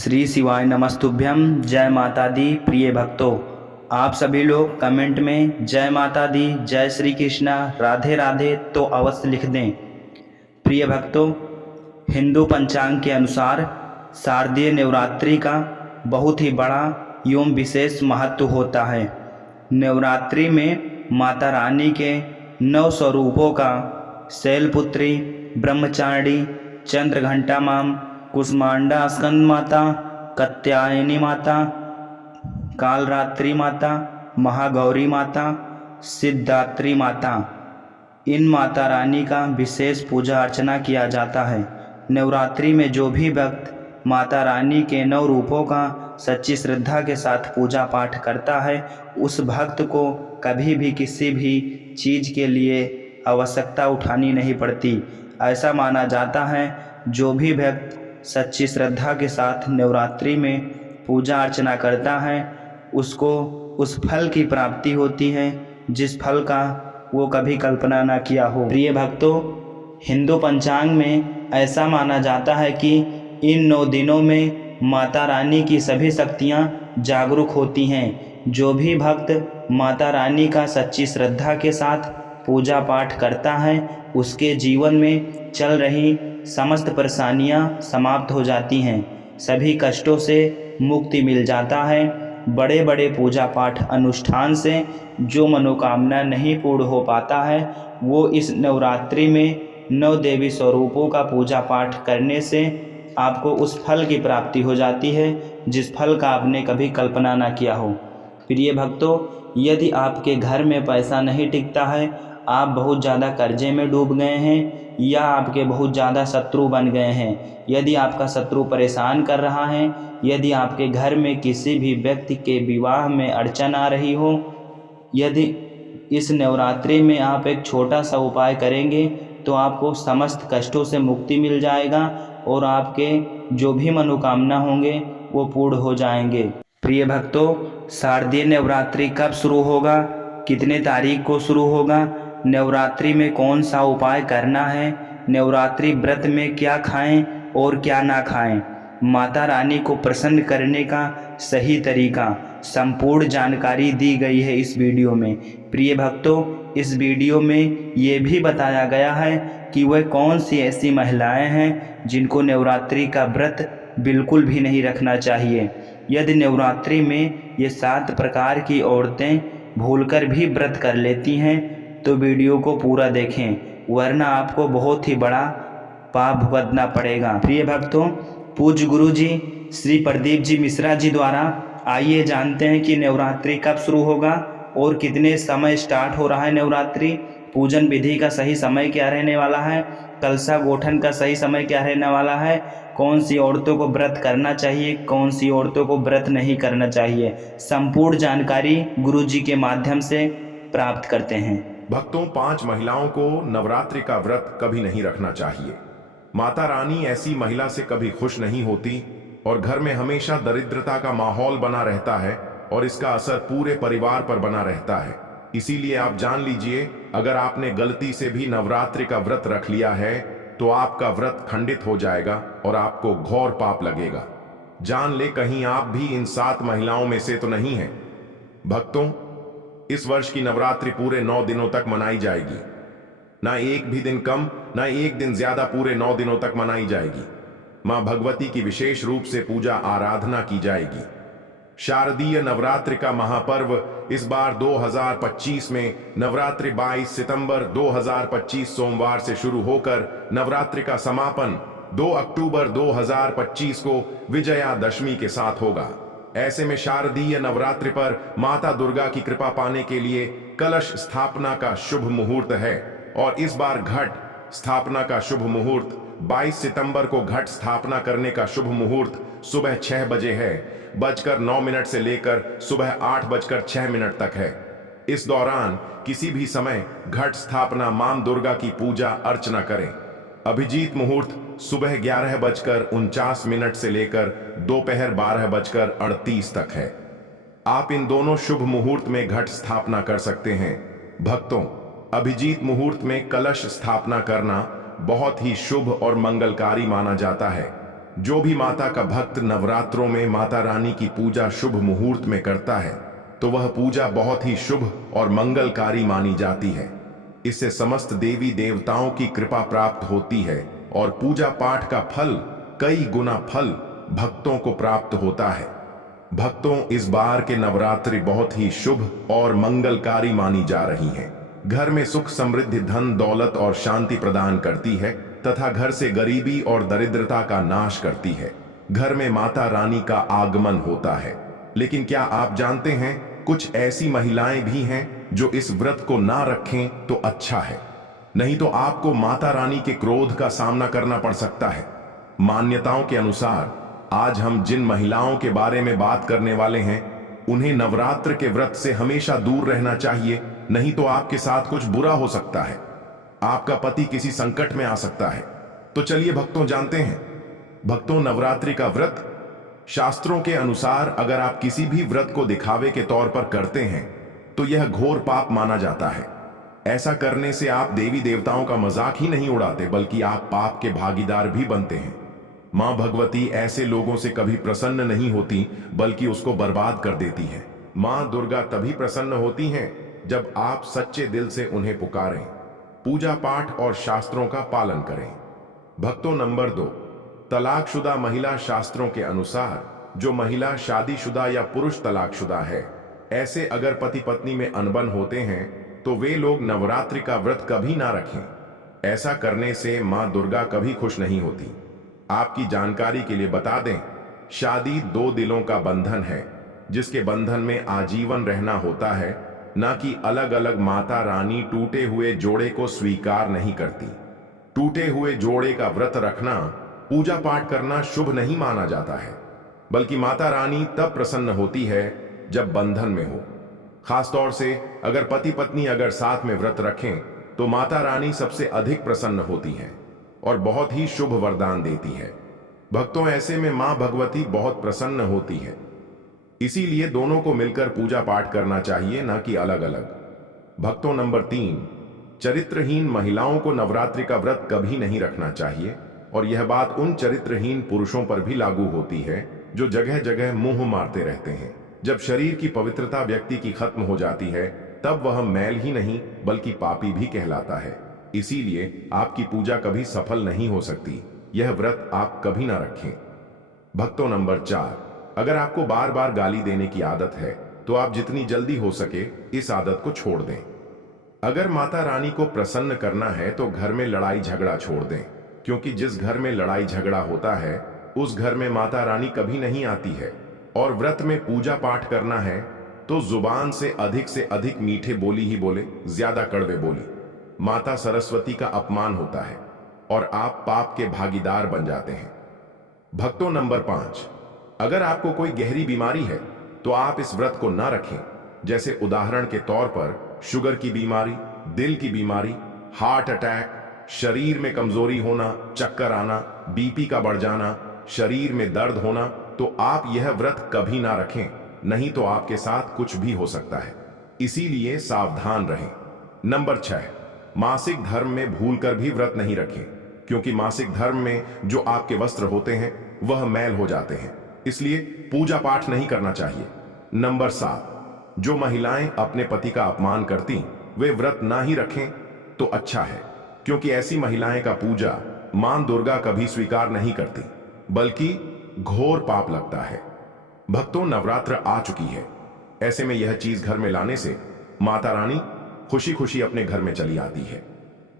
श्री शिवाय नमस्तुभ्यम। जय माता दी। प्रिय भक्तों, आप सभी लोग कमेंट में जय माता दी, जय श्री कृष्णा, राधे राधे तो अवश्य लिख दें। प्रिय भक्तों, हिंदू पंचांग के अनुसार शारदीय नवरात्रि का बहुत ही बड़ा एवं विशेष महत्व होता है। नवरात्रि में माता रानी के 9 स्वरूपों का शैलपुत्री, ब्रह्मचारिणी, चंद्रघंटा माम, कुष्मांडा स्कंद माता, कात्यायनी माता, कालरात्रि माता, महागौरी माता, सिद्धात्री माता, इन माता रानी का विशेष पूजा अर्चना किया जाता है। नवरात्रि में जो भी भक्त माता रानी के 9 रूपों का सच्ची श्रद्धा के साथ पूजा पाठ करता है, उस भक्त को कभी भी किसी भी चीज़ के लिए आवश्यकता उठानी नहीं पड़ती। ऐसा माना जाता है जो भी भक्त सच्ची श्रद्धा के साथ नवरात्रि में पूजा अर्चना करता है, उसको उस फल की प्राप्ति होती है जिस फल का वो कभी कल्पना ना किया हो। प्रिय भक्तों, हिंदू पंचांग में ऐसा माना जाता है कि इन 9 दिनों में माता रानी की सभी शक्तियाँ जागरूक होती हैं। जो भी भक्त माता रानी का सच्ची श्रद्धा के साथ पूजा पाठ करता है, उसके जीवन में चल रही समस्त परेशानियां समाप्त हो जाती हैं, सभी कष्टों से मुक्ति मिल जाता है। बड़े बड़े पूजा पाठ अनुष्ठान से जो मनोकामना नहीं पूर्ण हो पाता है, वो इस नवरात्रि में 9 देवी स्वरूपों का पूजा पाठ करने से आपको उस फल की प्राप्ति हो जाती है जिस फल का आपने कभी कल्पना ना किया हो। प्रिय भक्तों, यदि आपके घर में पैसा नहीं टिकता है, आप बहुत ज़्यादा कर्जे में डूब गए हैं या आपके बहुत ज़्यादा शत्रु बन गए हैं, यदि आपका शत्रु परेशान कर रहा है, यदि आपके घर में किसी भी व्यक्ति के विवाह में अड़चन आ रही हो, यदि इस नवरात्रि में आप एक छोटा सा उपाय करेंगे तो आपको समस्त कष्टों से मुक्ति मिल जाएगा और आपके जो भी मनोकामना होंगे वो पूर्ण हो जाएंगे। प्रिय भक्तों, शारदीय नवरात्रि कब शुरू होगा, कितने तारीख को शुरू होगा, नवरात्रि में कौन सा उपाय करना है, नवरात्रि व्रत में क्या खाएं और क्या ना खाएं, माता रानी को प्रसन्न करने का सही तरीका, संपूर्ण जानकारी दी गई है इस वीडियो में। प्रिय भक्तों, इस वीडियो में ये भी बताया गया है कि वह कौन सी ऐसी महिलाएं हैं जिनको नवरात्रि का व्रत बिल्कुल भी नहीं रखना चाहिए। यदि नवरात्रि में ये 7 प्रकार की औरतें भूलकर भी व्रत कर लेती हैं तो वीडियो को पूरा देखें, वरना आपको बहुत ही बड़ा पाप भुगतना पड़ेगा। प्रिय भक्तों, पूज्य गुरु जी श्री प्रदीप जी मिश्रा जी द्वारा आइए जानते हैं कि नवरात्रि कब शुरू होगा और कितने समय स्टार्ट हो रहा है नवरात्रि, पूजन विधि का सही समय क्या रहने वाला है, कलशा गोठन का सही समय क्या रहने वाला है, कौन सी औरतों को व्रत करना चाहिए, कौन सी औरतों को व्रत नहीं करना चाहिए, संपूर्ण जानकारी गुरु जी के माध्यम से प्राप्त करते हैं। भक्तों, 5 महिलाओं को नवरात्रि का व्रत कभी नहीं रखना चाहिए। माता रानी ऐसी महिला से कभी खुश नहीं होती और घर में हमेशा दरिद्रता का माहौल बना रहता है और इसका असर पूरे परिवार पर बना रहता है। इसीलिए आप जान लीजिए, अगर आपने गलती से भी नवरात्रि का व्रत रख लिया है तो आपका व्रत खंडित हो जाएगा और आपको घोर पाप लगेगा। जान ले कहीं आप भी इन 7 महिलाओं में से तो नहीं हैं। भक्तों, इस वर्ष की नवरात्रि पूरे 9 दिनों तक मनाई जाएगी। ना एक भी दिन कम, ना एक दिन ज्यादा, पूरे 9 दिनों तक मनाई जाएगी। मां भगवती की विशेष रूप से पूजा आराधना की जाएगी। शारदीय नवरात्रि का महापर्व इस बार 2025 में नवरात्रि 22 सितंबर 2025 सोमवार से शुरू होकर नवरात्रि का समापन 2 अक्टूबर 2025 को विजयादशमी के साथ होगा। ऐसे में शारदीय नवरात्रि पर माता दुर्गा की कृपा पाने के लिए कलश स्थापना का शुभ मुहूर्त है और इस बार घट स्थापना का शुभ मुहूर्त 22 सितंबर को घट स्थापना करने का शुभ मुहूर्त सुबह 6 बजे है, बजकर 9 मिनट से लेकर सुबह 8 बजकर 6 मिनट तक है। इस दौरान किसी भी समय घट स्थापना मां दुर्गा की पूजा अर्चना करें। अभिजीत मुहूर्त सुबह 11 बजकर 49 मिनट से लेकर दोपहर 12 बजकर 38 तक है। आप इन दोनों शुभ मुहूर्त में घट स्थापना कर सकते हैं। भक्तों, अभिजीत मुहूर्त में कलश स्थापना करना बहुत ही शुभ और मंगलकारी माना जाता है। जो भी माता का भक्त नवरात्रों में माता रानी की पूजा शुभ मुहूर्त में करता है तो वह पूजा बहुत ही शुभ और मंगलकारी मानी जाती है। इससे समस्त देवी देवताओं की कृपा प्राप्त होती है और पूजा पाठ का फल कई गुना फल भक्तों को प्राप्त होता है। भक्तों, इस बार के नवरात्रि बहुत ही शुभ और मंगलकारी मानी जा रही हैं। घर में सुख समृद्धि धन दौलत और शांति प्रदान करती है तथा घर से गरीबी और दरिद्रता का नाश करती है। घर में माता रानी का आगमन होता है। लेकिन क्या आप जानते हैं, कुछ ऐसी महिलाएं भी हैं जो इस व्रत को ना रखें तो अच्छा है, नहीं तो आपको माता रानी के क्रोध का सामना करना पड़ सकता है। मान्यताओं के अनुसार आज हम जिन महिलाओं के बारे में बात करने वाले हैं उन्हें नवरात्र के व्रत से हमेशा दूर रहना चाहिए, नहीं तो आपके साथ कुछ बुरा हो सकता है। आपका पति किसी संकट में आ सकता है। तो चलिए भक्तों जानते हैं। भक्तों, नवरात्रि का व्रत शास्त्रों के अनुसार अगर आप किसी भी व्रत को दिखावे के तौर पर करते हैं तो यह घोर पाप माना जाता है। ऐसा करने से आप देवी देवताओं का मजाक ही नहीं उड़ाते बल्कि आप पाप के भागीदार भी बनते हैं। मां भगवती ऐसे लोगों से कभी प्रसन्न नहीं होती बल्कि उसको बर्बाद कर देती है। मां दुर्गा तभी प्रसन्न होती हैं जब आप सच्चे दिल से उन्हें पुकारें, पूजा पाठ और शास्त्रों का पालन करें। भक्तों, नंबर 2, तलाकशुदा महिला। शास्त्रों के अनुसार जो महिला शादीशुदा या पुरुष तलाकशुदा है, ऐसे अगर पति पत्नी में अनबन होते हैं तो वे लोग नवरात्रि का व्रत कभी ना रखें। ऐसा करने से मां दुर्गा कभी खुश नहीं होती। आपकी जानकारी के लिए बता दें, शादी 2 दिलों का बंधन है जिसके बंधन में आजीवन रहना होता है, ना कि अलग अलग। माता रानी टूटे हुए जोड़े को स्वीकार नहीं करती। टूटे हुए जोड़े का व्रत रखना, पूजा पाठ करना शुभ नहीं माना जाता है, बल्कि माता रानी तब प्रसन्न होती है जब बंधन में हो। खासतौर से अगर पति पत्नी अगर साथ में व्रत रखें तो माता रानी सबसे अधिक प्रसन्न होती हैं और बहुत ही शुभ वरदान देती है। भक्तों, ऐसे में मां भगवती बहुत प्रसन्न होती है। इसीलिए दोनों को मिलकर पूजा पाठ करना चाहिए, ना कि अलग अलग। भक्तों, नंबर 3, चरित्रहीन महिलाओं को नवरात्रि का व्रत कभी नहीं रखना चाहिए। और यह बात उन चरित्रहीन पुरुषों पर भी लागू होती है जो जगह जगह मुंह मारते रहते हैं। जब शरीर की पवित्रता व्यक्ति की खत्म हो जाती है तब वह मैल ही नहीं बल्कि पापी भी कहलाता है। इसीलिए आपकी पूजा कभी सफल नहीं हो सकती। यह व्रत आप कभी ना रखें। भक्तों, नंबर 4, अगर आपको बार बार गाली देने की आदत है तो आप जितनी जल्दी हो सके इस आदत को छोड़ दें। अगर माता रानी को प्रसन्न करना है तो घर में लड़ाई झगड़ा छोड़ दें, क्योंकि जिस घर में लड़ाई झगड़ा होता है उस घर में माता रानी कभी नहीं आती है। और व्रत में पूजा पाठ करना है तो जुबान से अधिक मीठे बोली ही बोले, ज्यादा कड़वे बोली। माता सरस्वती का अपमान होता है और आप पाप के भागीदार बन जाते हैं। भक्तों, नंबर 5, अगर आपको कोई गहरी बीमारी है तो आप इस व्रत को ना रखें। जैसे उदाहरण के तौर पर शुगर की बीमारी, दिल की बीमारी, हार्ट अटैक, शरीर में कमजोरी होना, चक्कर आना, बीपी का बढ़ जाना, शरीर में दर्द होना, तो आप यह व्रत कभी ना रखें, नहीं तो आपके साथ कुछ भी हो सकता है। इसीलिए सावधान रहें। नंबर 6, मासिक धर्म में भूलकर भी व्रत नहीं रखें, क्योंकि मासिक धर्म में जो आपके वस्त्र होते हैं वह मैल हो जाते हैं, इसलिए पूजा पाठ नहीं करना चाहिए। नंबर 7, जो महिलाएं अपने पति का अपमान करती वे व्रत ना ही रखें तो अच्छा है, क्योंकि ऐसी महिलाएं का पूजा मां दुर्गा कभी स्वीकार नहीं करती, बल्कि घोर पाप लगता है। भक्तों, नवरात्र आ चुकी है। ऐसे में यह चीज घर में लाने से माता रानी खुशी खुशी अपने घर में चली आती है।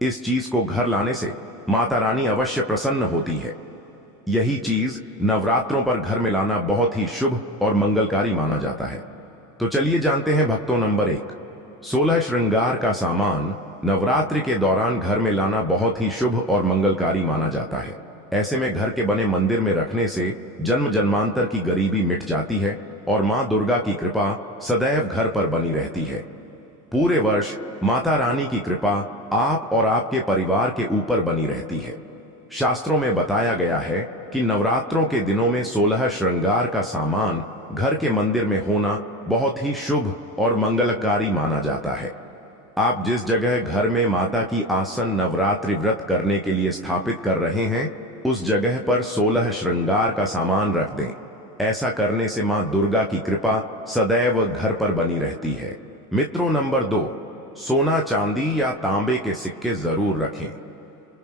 इस चीज को घर लाने से माता रानी अवश्य प्रसन्न होती है। यही चीज नवरात्रों पर घर में लाना बहुत ही शुभ और मंगलकारी माना जाता है। तो चलिए जानते हैं भक्तों, नंबर 1, 16 श्रृंगार का सामान नवरात्रि के दौरान घर में लाना बहुत ही शुभ और मंगलकारी माना जाता है। ऐसे में घर के बने मंदिर में रखने से जन्म जन्मांतर की गरीबी मिट जाती है और मां दुर्गा की कृपा सदैव घर पर बनी रहती है। पूरे वर्ष माता रानी की कृपा आप और आपके परिवार के ऊपर बनी रहती है। शास्त्रों में बताया गया है कि नवरात्रों के दिनों में 16 श्रृंगार का सामान घर के मंदिर में होना बहुत ही शुभ और मंगलकारी माना जाता है। आप जिस जगह घर में माता की आसन नवरात्रि व्रत करने के लिए स्थापित कर रहे हैं उस जगह पर 16 श्रृंगार का सामान रख दें। ऐसा करने से मां दुर्गा की कृपा सदैव घर पर बनी रहती है। मित्रों, नंबर 2, सोना, चांदी या तांबे के सिक्के जरूर रखें।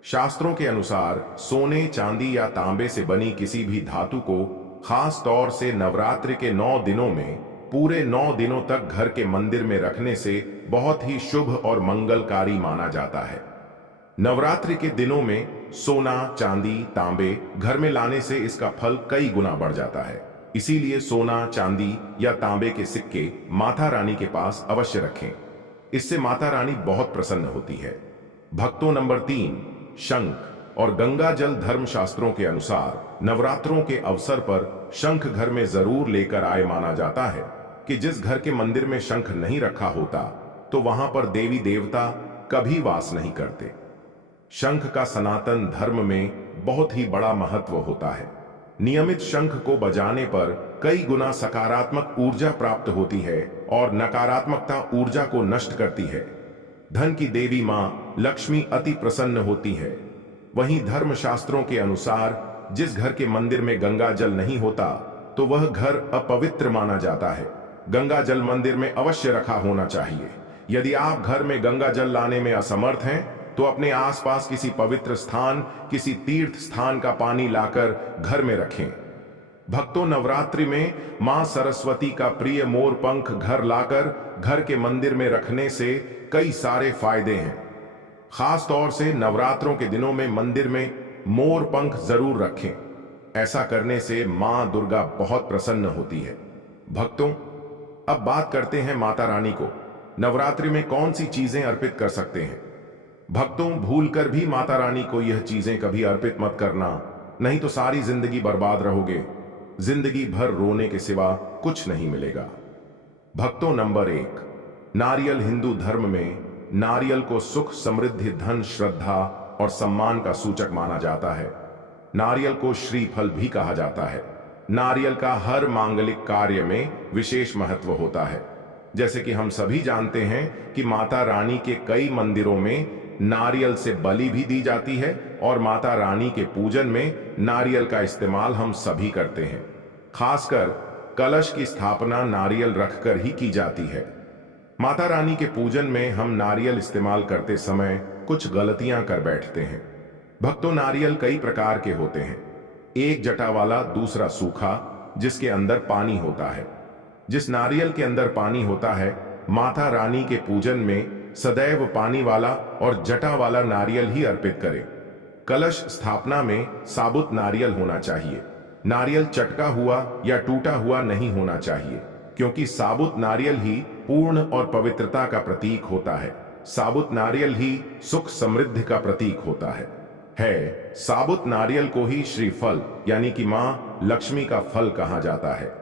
शास्त्रों के अनुसार सोने, चांदी या तांबे से बनी किसी भी धातु को खास तौर से नवरात्रि के 9 दिनों में पूरे 9 दिनों तक घर के मंदिर में रखने से बहुत ही शुभ और मंगलकारी माना जाता है। नवरात्रि के दिनों में सोना, चांदी, तांबे घर में लाने से इसका फल कई गुना बढ़ जाता है। इसीलिए सोना, चांदी या तांबे के सिक्के माता रानी के पास अवश्य रखें। इससे माता रानी बहुत प्रसन्न होती है। भक्तों, नंबर 3, शंख और गंगा जल। धर्म शास्त्रों के अनुसार नवरात्रों के अवसर पर शंख घर में जरूर लेकर आए। माना जाता है कि जिस घर के मंदिर में शंख नहीं रखा होता तो वहां पर देवी देवता कभी वास नहीं करते। शंख का सनातन धर्म में बहुत ही बड़ा महत्व होता है। नियमित शंख को बजाने पर कई गुना सकारात्मक ऊर्जा प्राप्त होती है और नकारात्मकता ऊर्जा को नष्ट करती है। धन की देवी मां लक्ष्मी अति प्रसन्न होती है। वहीं धर्म शास्त्रों के अनुसार जिस घर के मंदिर में गंगा जल नहीं होता तो वह घर अपवित्र माना जाता है। गंगा जल मंदिर में अवश्य रखा होना चाहिए। यदि आप घर में गंगा जल लाने में असमर्थ हैं तो अपने आसपास किसी पवित्र स्थान, किसी तीर्थ स्थान का पानी लाकर घर में रखें। भक्तों, नवरात्रि में मां सरस्वती का प्रिय मोर पंख घर लाकर घर के मंदिर में रखने से कई सारे फायदे हैं। खास तौर से नवरात्रों के दिनों में मंदिर में मोर पंख जरूर रखें। ऐसा करने से मां दुर्गा बहुत प्रसन्न होती है। भक्तों, अब बात करते हैं माता रानी को नवरात्रि में कौन सी चीजें अर्पित कर सकते हैं। भक्तों, भूलकर भी माता रानी को यह चीजें कभी अर्पित मत करना, नहीं तो सारी जिंदगी बर्बाद रहोगे। जिंदगी भर रोने के सिवा कुछ नहीं मिलेगा। भक्तों, नंबर 1, नारियल। हिंदू धर्म में नारियल को सुख, समृद्धि, धन, श्रद्धा और सम्मान का सूचक माना जाता है। नारियल को श्रीफल भी कहा जाता है। नारियल का हर मांगलिक कार्य में विशेष महत्व होता है। जैसे कि हम सभी जानते हैं कि माता रानी के कई मंदिरों में नारियल से बलि भी दी जाती है और माता रानी के पूजन में नारियल का इस्तेमाल हम सभी करते हैं। खासकर कलश की स्थापना नारियल रखकर ही की जाती है। माता रानी के पूजन में हम नारियल इस्तेमाल करते समय कुछ गलतियां कर बैठते हैं। भक्तों, नारियल कई प्रकार के होते हैं। एक जटा वाला, दूसरा सूखा जिसके अंदर पानी होता है। जिस नारियल के अंदर पानी होता है, माता रानी के पूजन में सदैव पानी वाला और जटा वाला नारियल ही अर्पित करें। कलश स्थापना में साबुत नारियल होना चाहिए। नारियल चटका हुआ या टूटा हुआ नहीं होना चाहिए, क्योंकि साबुत नारियल ही पूर्ण और पवित्रता का प्रतीक होता है। साबुत नारियल ही सुख, समृद्धि का प्रतीक होता है। साबुत नारियल को ही श्रीफल यानी कि मां लक्ष्मी का फल कहा जाता है।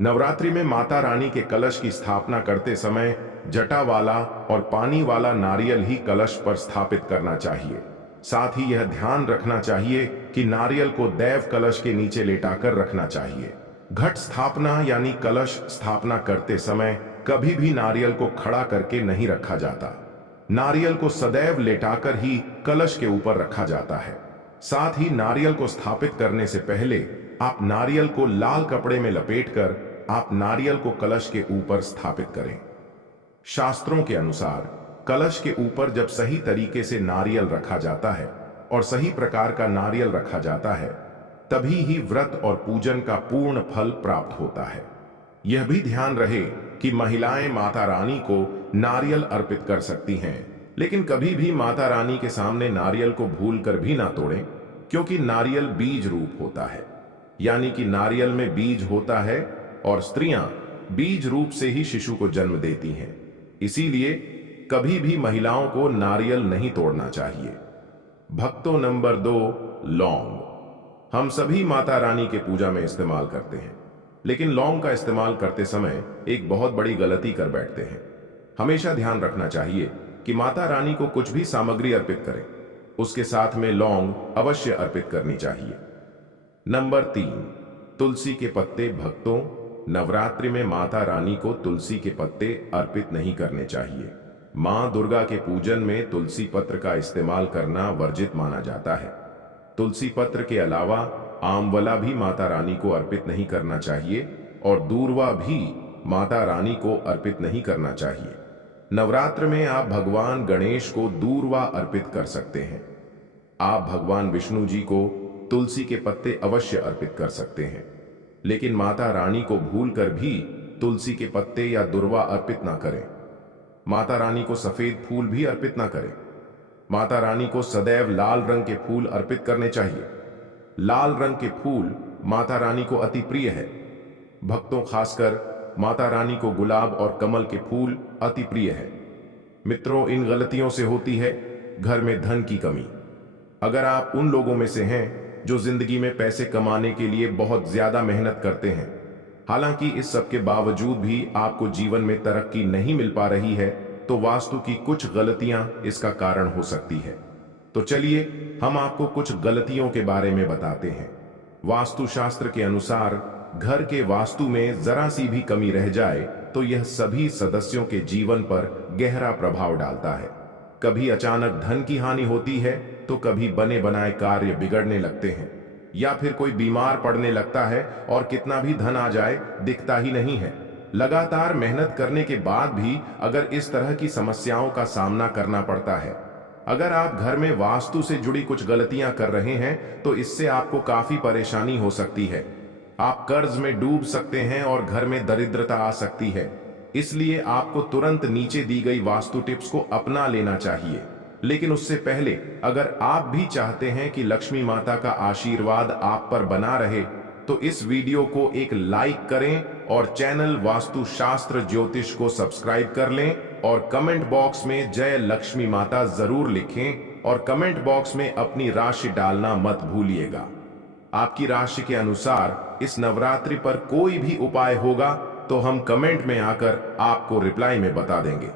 नवरात्रि में माता रानी के कलश की स्थापना करते समय जटा वाला और पानी वाला नारियल ही कलश पर स्थापित करना चाहिए। साथ ही यह ध्यान रखना चाहिए कि नारियल को दैव कलश के नीचे लेटाकर रखना चाहिए। घट स्थापना यानी कलश स्थापना करते समय कभी भी नारियल को खड़ा करके नहीं रखा जाता। नारियल को सदैव लेटाकर ही कलश के ऊपर रखा जाता है। साथ ही नारियल को स्थापित करने से पहले आप नारियल को लाल कपड़े में लपेटकर आप नारियल को कलश के ऊपर स्थापित करें। शास्त्रों के अनुसार कलश के ऊपर जब सही तरीके से नारियल रखा जाता है और सही प्रकार का नारियल रखा जाता है, तभी ही व्रत और पूजन का पूर्ण फल प्राप्त होता है। यह भी ध्यान रहे कि महिलाएं माता रानी को नारियल अर्पित कर सकती हैं, लेकिन कभी भी माता रानी के सामने नारियल को भूलकर भी ना तोड़ें, क्योंकि नारियल बीज रूप होता है। यानी कि नारियल में बीज होता है और स्त्रियां बीज रूप से ही शिशु को जन्म देती हैं। इसीलिए कभी भी महिलाओं को नारियल नहीं तोड़ना चाहिए। भक्तों, नंबर 2, लौंग। हम सभी माता रानी के पूजा में इस्तेमाल करते हैं, लेकिन लौंग का इस्तेमाल करते समय एक बहुत बड़ी गलती कर बैठते हैं। हमेशा ध्यान रखना चाहिए कि माता रानी को कुछ भी सामग्री अर्पित करें, उसके साथ में लौंग अवश्य अर्पित करनी चाहिए। नंबर 3, तुलसी के पत्ते। भक्तों, नवरात्रि में माता रानी को तुलसी के पत्ते अर्पित नहीं करने चाहिए। मां दुर्गा के पूजन में तुलसी पत्र का इस्तेमाल करना वर्जित माना जाता है। तुलसी पत्र के अलावा आमवला भी माता रानी को अर्पित नहीं करना चाहिए और दूर्वा भी माता रानी को अर्पित नहीं करना चाहिए। नवरात्र में आप भगवान गणेश को दूर्वा अर्पित कर सकते हैं। आप भगवान विष्णु जी को तुलसी के पत्ते अवश्य अर्पित कर सकते हैं, लेकिन माता रानी को भूलकर भी तुलसी के पत्ते या दूर्वा अर्पित ना करें। माता रानी को सफेद फूल भी अर्पित ना करें। माता रानी को सदैव लाल रंग के फूल अर्पित करने चाहिए। लाल रंग के फूल माता रानी को अति प्रिय है। भक्तों, खासकर माता रानी को गुलाब और कमल के फूल अति प्रिय है। मित्रों, इन गलतियों से होती है घर में धन की कमी। अगर आप उन लोगों में से हैं जो जिंदगी में पैसे कमाने के लिए बहुत ज्यादा मेहनत करते हैं, हालांकि इस सब के बावजूद भी आपको जीवन में तरक्की नहीं मिल पा रही है, तो वास्तु की कुछ गलतियां इसका कारण हो सकती है। तो चलिए हम आपको कुछ गलतियों के बारे में बताते हैं। वास्तु शास्त्र के अनुसार घर के वास्तु में जरा सी भी कमी रह जाए तो यह सभी सदस्यों के जीवन पर गहरा प्रभाव डालता है। कभी अचानक धन की हानि होती है, तो कभी बने बनाए कार्य बिगड़ने लगते हैं, या फिर कोई बीमार पड़ने लगता है और कितना भी धन आ जाए दिखता ही नहीं है। लगातार मेहनत करने के बाद भी अगर इस तरह की समस्याओं का सामना करना पड़ता है, अगर आप घर में वास्तु से जुड़ी कुछ गलतियां कर रहे हैं, तो इससे आपको काफी परेशानी हो सकती है। आप कर्ज में डूब सकते हैं और घर में दरिद्रता आ सकती है। इसलिए आपको तुरंत नीचे दी गई वास्तु टिप्स को अपना लेना चाहिए। लेकिन उससे पहले अगर आप भी चाहते हैं कि लक्ष्मी माता का आशीर्वाद आप पर बना रहे, तो इस वीडियो को एक लाइक करें और चैनल वास्तु शास्त्र ज्योतिष को सब्सक्राइब कर लें और कमेंट बॉक्स में जय लक्ष्मी माता जरूर लिखें और कमेंट बॉक्स में अपनी राशि डालना मत भूलिएगा। आपकी राशि के अनुसार इस नवरात्रि पर कोई भी उपाय होगा तो हम कमेंट में आकर आपको रिप्लाई में बता देंगे।